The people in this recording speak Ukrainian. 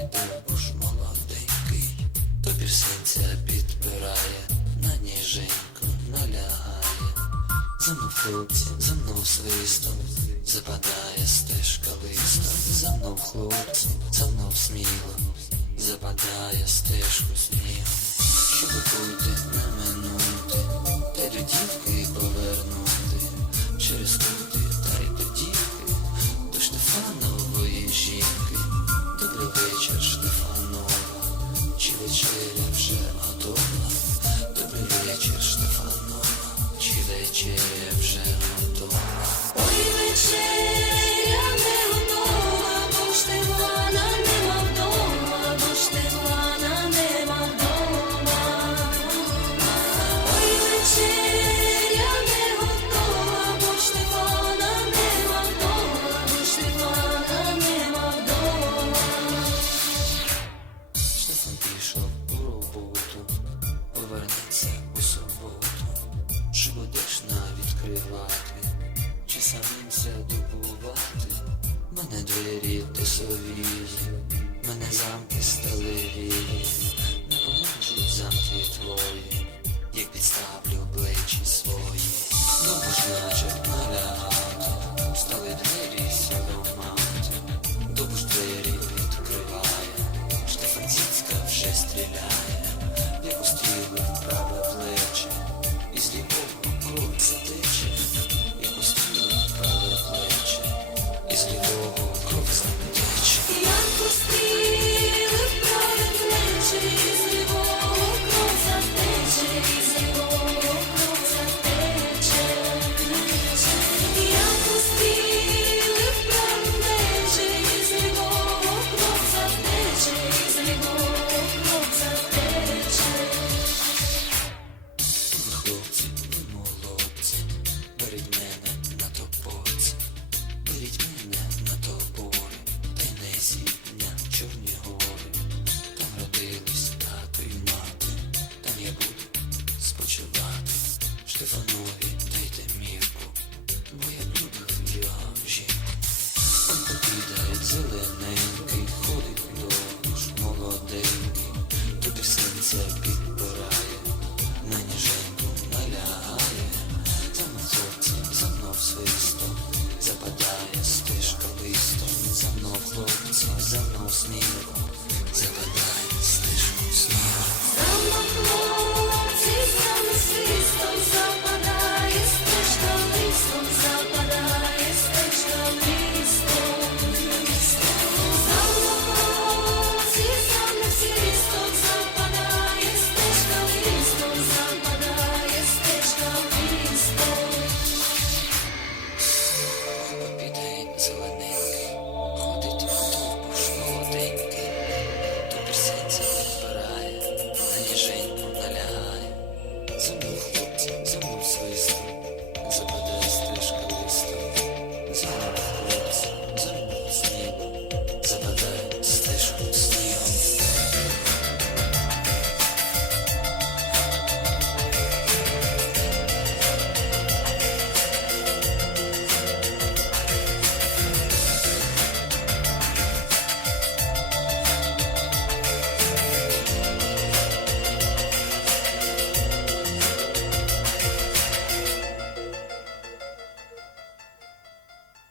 ти був уж молоденький, тобі сенця підпирає, на ніженьку налягає, за мною хлопці, за мною свистом, западає стежка листом, за мною хлопці, за мною сміло, западає стежку сміло, щоб бути не минути, та й до дівки повернути через кухню. подолати, чи це добувати, мене двері ти совізі, мене замки стали різні. Cheers.